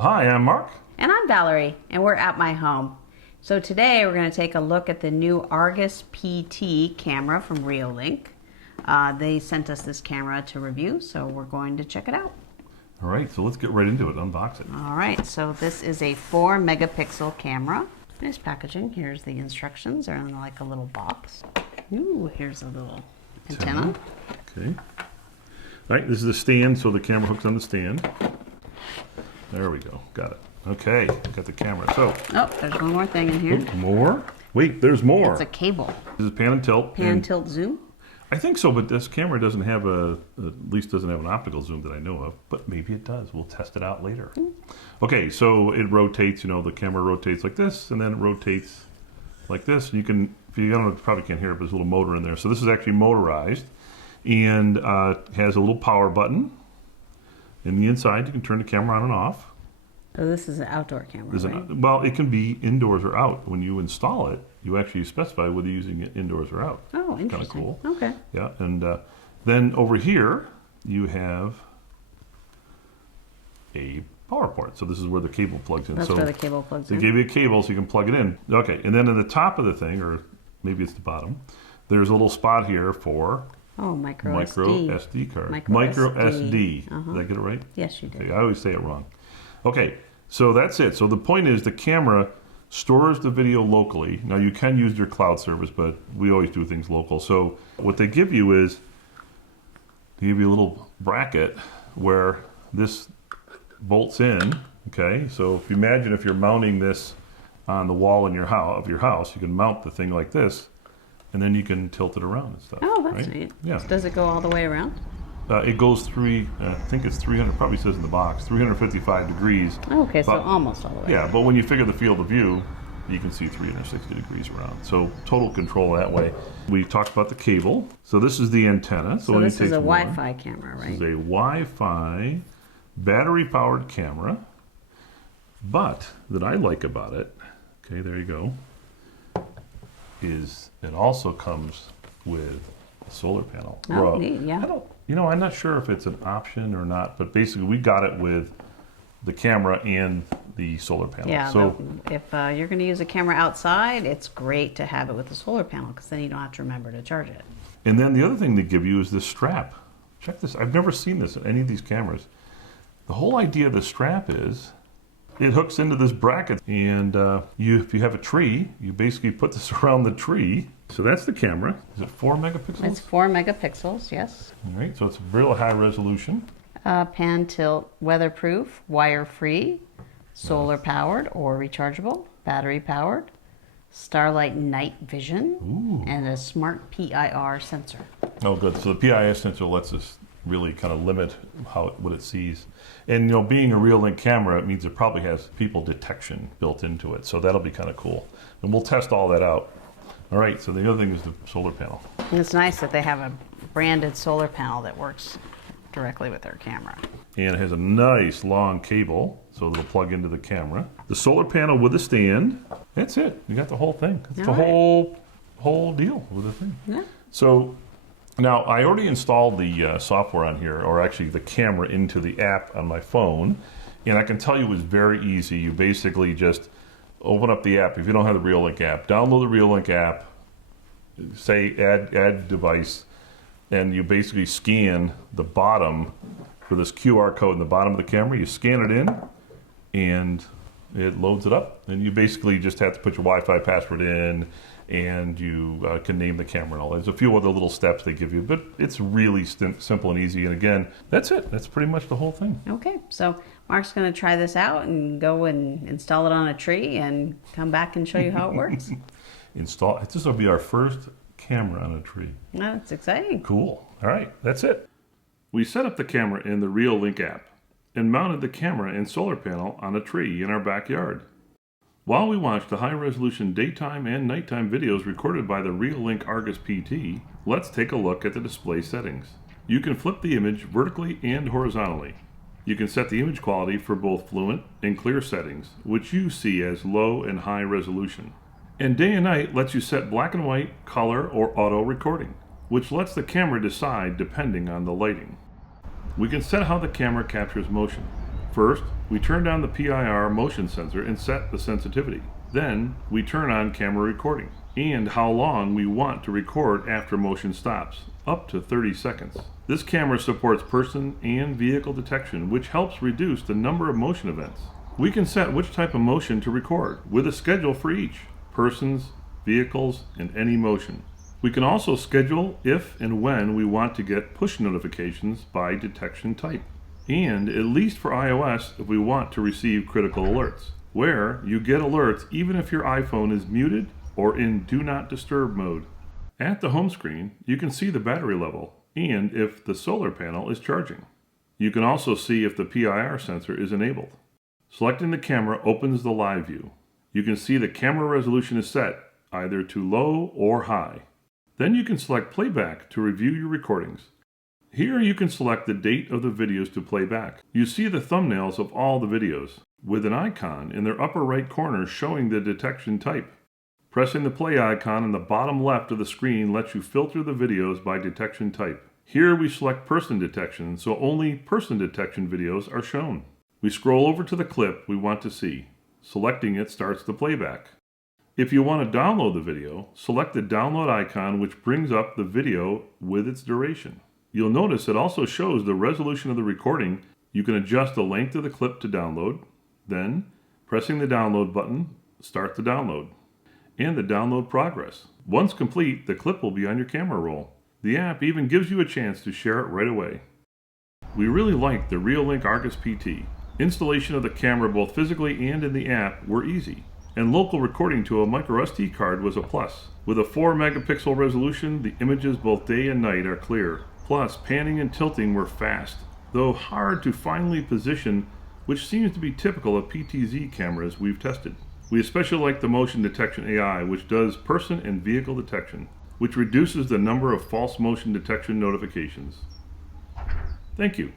Hi, I'm Mark. And I'm Valerie, and we're at my home. So today we're going to take a look at the new Argus PT camera from Reolink. They sent us this camera to review, so we're going to check it out. All right, so let's get right into it, unbox it. All right, so this is a 4 megapixel camera. Nice packaging. Here's the instructions. They're in like a little box. Ooh, here's a little antenna. Okay. All right, this is the stand, so the camera hooks on the stand. There we go, got it. Okay, got the camera. So. Oh, there's one more thing in here. More? Wait, there's more. It's a cable. This is pan and tilt. Pan, tilt, zoom? I think so, but this camera doesn't have at least doesn't have an optical zoom that I know of, but maybe it does. We'll test it out later. Okay, so it rotates, the camera rotates like this, and then it rotates like this. You can, if you don't know, probably can't hear it, but there's a little motor in there. So this is actually motorized, and has a little power button. In the inside, you can turn the camera on and off. So this is an outdoor camera, right? Well, it can be indoors or out. When you install it, you actually specify whether you're using it indoors or out. Oh, interesting. Kind of cool. Okay. Yeah, and then over here, you have a power port. So this is where the cable plugs in. That's where the cable plugs in. They gave you a cable so you can plug it in. Okay, and then at the top of the thing, or maybe it's the bottom, there's a little spot here for micro SD card. Micro SD. Did I get it right? Yes, you did. Okay, I always say it wrong. Okay, so that's it. So the point is the camera stores the video locally. Now you can use your cloud service, but we always do things local. So what they give you is, they give you a little bracket where this bolts in. Okay, so if you imagine if you're mounting this on the wall in your house, you can mount the thing like this, and then you can tilt it around and stuff. Oh, that's right? neat. Yeah. Does it go all the way around? It goes I think it's 300, probably says in the box, 355 degrees. Okay, so almost all the way. Yeah, but when you figure the field of view, you can see 360 degrees around. So total control that way. We talked about the cable. So this is the antenna. So this is a Wi-Fi camera, right? This is a Wi-Fi battery-powered camera. But that I like about it, okay, there you go, is it also comes with a solar panel. Oh, neat, yeah. I'm not sure if it's an option or not, but basically we got it with the camera and the solar panel. Yeah, so if you're going to use a camera outside, it's great to have it with the solar panel because then you don't have to remember to charge it. And then the other thing they give you is this strap. Check this. I've never seen this in any of these cameras. The whole idea of the strap is it hooks into this bracket, and if you have a tree, you basically put this around the tree. So that's the camera. Is it 4 megapixels? It's 4 megapixels, yes. All right, so it's real high resolution. Pan, tilt, weatherproof, wire-free, solar-powered or rechargeable, battery-powered, starlight night vision, and a smart PIR sensor. Oh, good. So the PIR sensor lets us really kind of limit what it sees. And being a Reolink camera, it means it probably has people detection built into it. So that'll be kind of cool. And we'll test all that out. All right, so the other thing is the solar panel. And it's nice that they have a branded solar panel that works directly with their camera. And it has a nice long cable, so it'll plug into the camera. The solar panel with a stand. That's it. You got the whole thing. That's the whole deal with the thing. Yeah. So now I already installed the software on here, or actually the camera into the app on my phone, and I can tell you it's very easy. You basically just open up the app. If you don't have the Reolink app, download the Reolink app, say add device, and you basically scan the bottom for this QR code in the bottom of the camera. You scan it in, and it loads it up. And you basically just have to put your Wi-Fi password in, and you can name the camera and all. There's a few other little steps they give you, but it's really simple and easy. And again, that's it. That's pretty much the whole thing. Okay, so Mark's going to try this out and go and install it on a tree and come back and show you how it works. This will be our first camera on a tree. That's exciting. Cool. All right, that's it. We set up the camera in the Reolink app and mounted the camera and solar panel on a tree in our backyard. While we watched the high-resolution daytime and nighttime videos recorded by the Reolink Argus PT, let's take a look at the display settings. You can flip the image vertically and horizontally. You can set the image quality for both fluent and clear settings, which you see as low and high resolution. And day and night lets you set black and white, color, or auto recording, which lets the camera decide depending on the lighting. We can set how the camera captures motion. First, we turn down the PIR motion sensor and set the sensitivity. Then, we turn on camera recording and how long we want to record after motion stops, up to 30 seconds. This camera supports person and vehicle detection, which helps reduce the number of motion events. We can set which type of motion to record, with a schedule for each: persons, vehicles, and any motion. We can also schedule if and when we want to get push notifications by detection type, and at least for iOS if we want to receive critical alerts, where you get alerts even if your iPhone is muted or in Do Not Disturb mode. At the home screen, you can see the battery level and if the solar panel is charging. You can also see if the PIR sensor is enabled. Selecting the camera opens the live view. You can see the camera resolution is set either to low or high. Then you can select Playback to review your recordings. Here you can select the date of the videos to play back. You see the thumbnails of all the videos, with an icon in their upper right corner showing the detection type. Pressing the play icon in the bottom left of the screen lets you filter the videos by detection type. Here we select person detection, so only person detection videos are shown. We scroll over to the clip we want to see. Selecting it starts the playback. If you want to download the video, select the download icon, which brings up the video with its duration. You'll notice it also shows the resolution of the recording. You can adjust the length of the clip to download. Then, pressing the download button, start the download, and the download progress. Once complete, the clip will be on your camera roll. The app even gives you a chance to share it right away. We really like the Reolink Argus PT. Installation of the camera both physically and in the app were easy, and local recording to a microSD card was a plus. With a 4 megapixel resolution, the images both day and night are clear. Plus, panning and tilting were fast, though hard to finally position, which seems to be typical of PTZ cameras we've tested. We especially like the motion detection AI, which does person and vehicle detection, which reduces the number of false motion detection notifications. Thank you.